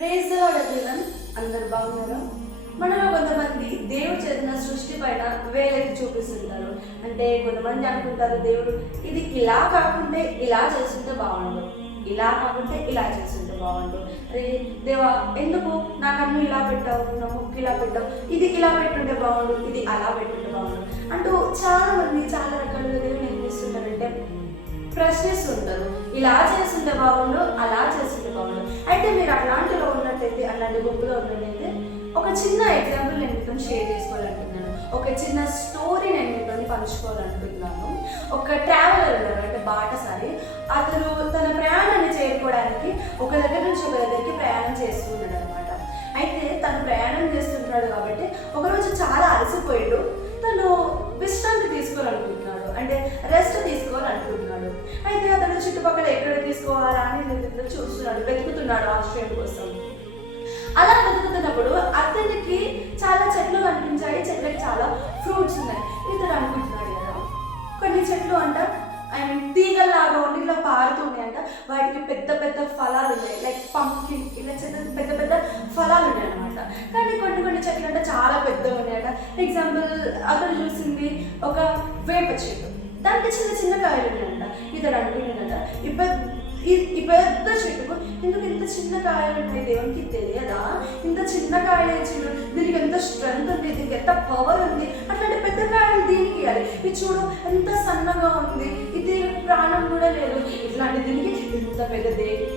Praise the lord everyone. అందరు బాగున్నారా? మనలో కొంతమంది దేవుడు చేసిన సృష్టి పైన వేలెత్తి చూపిస్తుంటారు. అంటే కొంతమంది అనుకుంటారు, దేవుడు ఇది ఇలా కాకుంటే ఇలా చేస్తుంటే బాగుండు, ఇలా కాకుంటే ఇలా చేస్తుంటే బాగుండు, అరే దేవా ఎందుకు నా కన్ను ఇలా పెట్టావు, నా ముక్కు ఇలా పెట్టావు, ఇది ఇలా పెట్టుంటే బాగుండు, ఇది అలా పెట్టుంటే బాగుండు అంటూ చాలా మంది చాలా రకాలుగా దేవుడు ఏం చేస్తుంటారంటే ప్రశ్నిస్తుంటారు. ఇలా చేస్తుంటే బాగుండు, అలా చేస్తుంటే బాగుండు. అయితే మీరు అట్లాంటిలో ఉన్నట్టయితే, అలాంటి గుంపులో ఉన్నట్టయితే ఒక చిన్న ఎగ్జాంపుల్ నేను మీతో షేర్ చేసుకోవాలనుకుంటున్నాను. ఒక చిన్న స్టోరీ నేను మీతో పంచుకోవాలనుకుంటున్నాను. ఒక ట్రావెలర్ ఉన్నారు, అంటే బాటసారి. అతను తన ప్రయాణాన్ని చేరుకోవడానికి ఒక దగ్గర నుంచి ఒక దగ్గరికి ప్రయాణం చేస్తూ ఉన్నాడు అనమాట. అయితే తను ప్రయాణం చేస్తుంటాడు కాబట్టి ఒకరోజు చాలా అలసిపోయాడు. తను విశ్రాంతి తీసుకోవాలనుకుంటున్నాడు, అంటే రెస్ట్ తీసుకోవాలనుకుంటున్నాడు. అయితే అతను చుట్టుపక్కల ఎక్కడ తీసుకోవాలా అని చూస్తున్నాడు, వెతుకుతున్నాడు ఆశ్రయం కోసం. అలా వెతుకుతున్నప్పుడు అతనికి చాలా చెట్లు కనిపించాయి. చెట్లకి చాలా ఫ్రూట్స్ ఉన్నాయి. ఇతడు అనుకుంటున్నాడు కదా, కొన్ని చెట్లు అంట తీగల్లాగా ఉండి ఇలా పారుతున్నాయంట, వాటికి పెద్ద పెద్ద ఫలాలు ఉన్నాయి, లైక్ పంకిన్ ఇలా చెట్టు పెద్ద పెద్ద ఫలాలు ఉన్నాయి అనమాట. కానీ కొన్ని చెట్లు అంటే చాలా పెద్దగా ఉన్నాయట. ఎగ్జాంపుల్ అతను చూసింది ఒక వేప చెట్టు, దానికి చిన్న చిన్న కాయలు ఉన్నాయంట. ఇతడు అనుకున్నాడట, ఈ పెద్ద చెట్టుకు ఎందుకు ఇంత చిన్న కాయలు ఉన్నాయి, దేవునికి తెలియదా? ఇంత చిన్న కాయలు వేసిండు, దీనికి ఎంత స్ట్రెంగ్త్ ఉంది, దీనికి ఎంత పవర్ ఉంది, అట్లాంటి పెద్ద కాయలు దీనికి ఇవ్వాలి. ఇది చూడు ఎంత సన్నగా ఉంది, ఇది ప్రాణం కూడా లేదు, ఇట్లాంటి దీనికి ఇంత పెద్ద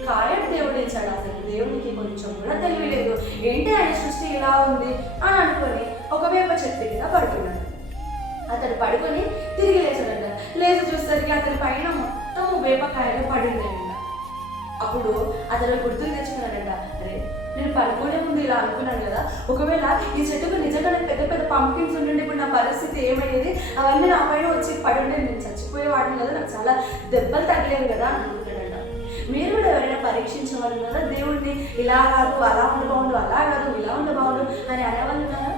కాయలు దేవుడు ఇచ్చాడు. అసలు దేవునికి కొంచెం కూడా తెలియలేదు, ఏంటి ఆయన సృష్టి ఇలా ఉంది అని అనుకొని ఒక వేప చెట్టు మీద పడుకున్నాడు. అతడు పడుకొని తిరిగి లేచాడంట. లేచి చూసేసరికి అతని పైన మొత్తం వేపకాయలు పడిందంట. అప్పుడు అతను గుర్తుకు తెచ్చుకున్నాడంట, అరే నేను పడుకునే ముందు ఇలా అనుకున్నాను కదా, ఒకవేళ ఈ చెట్టుకు నిజంగా పెద్ద పెద్ద పంకిన్స్ ఉండండి, ఇప్పుడు నా పరిస్థితి ఏమయ్యేది, అవన్నీ నా పైన వచ్చి పడుండే నేను చచ్చిపోయేవాడిని కదా, నాకు చాలా దెబ్బలు తగ్గలేదు కదా అని అనుకుంటాడంట. మీరు కూడా ఎవరైనా పరీక్షించే వాళ్ళు కదా, దేవుడిని ఇలా కాదు అలా ఉండి బాగుండు, అలా కాదు ఇలా ఉండి బాగుండు అని అనేవాళ్ళు ఉన్నారా?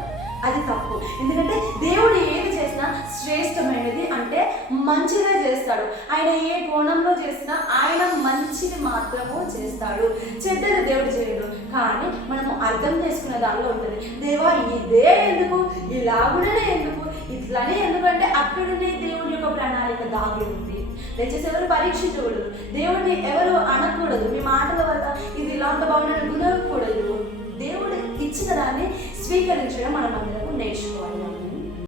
అది తప్పు. ఎందుకంటే దేవుడు ఏది చేసినా శ్రేష్టమైనది, అంటే మంచిగా చేస్తాడు. ఆయన ఏ కోణంలో చేసినా ఆయన మంచిది మాత్రము చేస్తాడు, చెడ్డది దేవుడు చేయడు. కానీ మనము అర్థం చేసుకునే దానిలో ఉంటుంది, దేవా ఇదే ఎందుకు, ఇలాగునే ఎందుకు, ఇట్లానే ఎందుకంటే అక్కడనే దేవుని యొక్క ప్రణాళిక దాగి ఉంది. దయచేసి ఎవరు పరీక్షించకూడదు, దేవుడిని ఎవరు అనకూడదు, మీ మాటల వల్ల ఇది ఇలా ఉంటే బాగుందని గునకూడదు. దేవుడు ఇచ్చిన దాన్ని స్వీకరించడం మనం అందరం నేర్చుకోవాలి.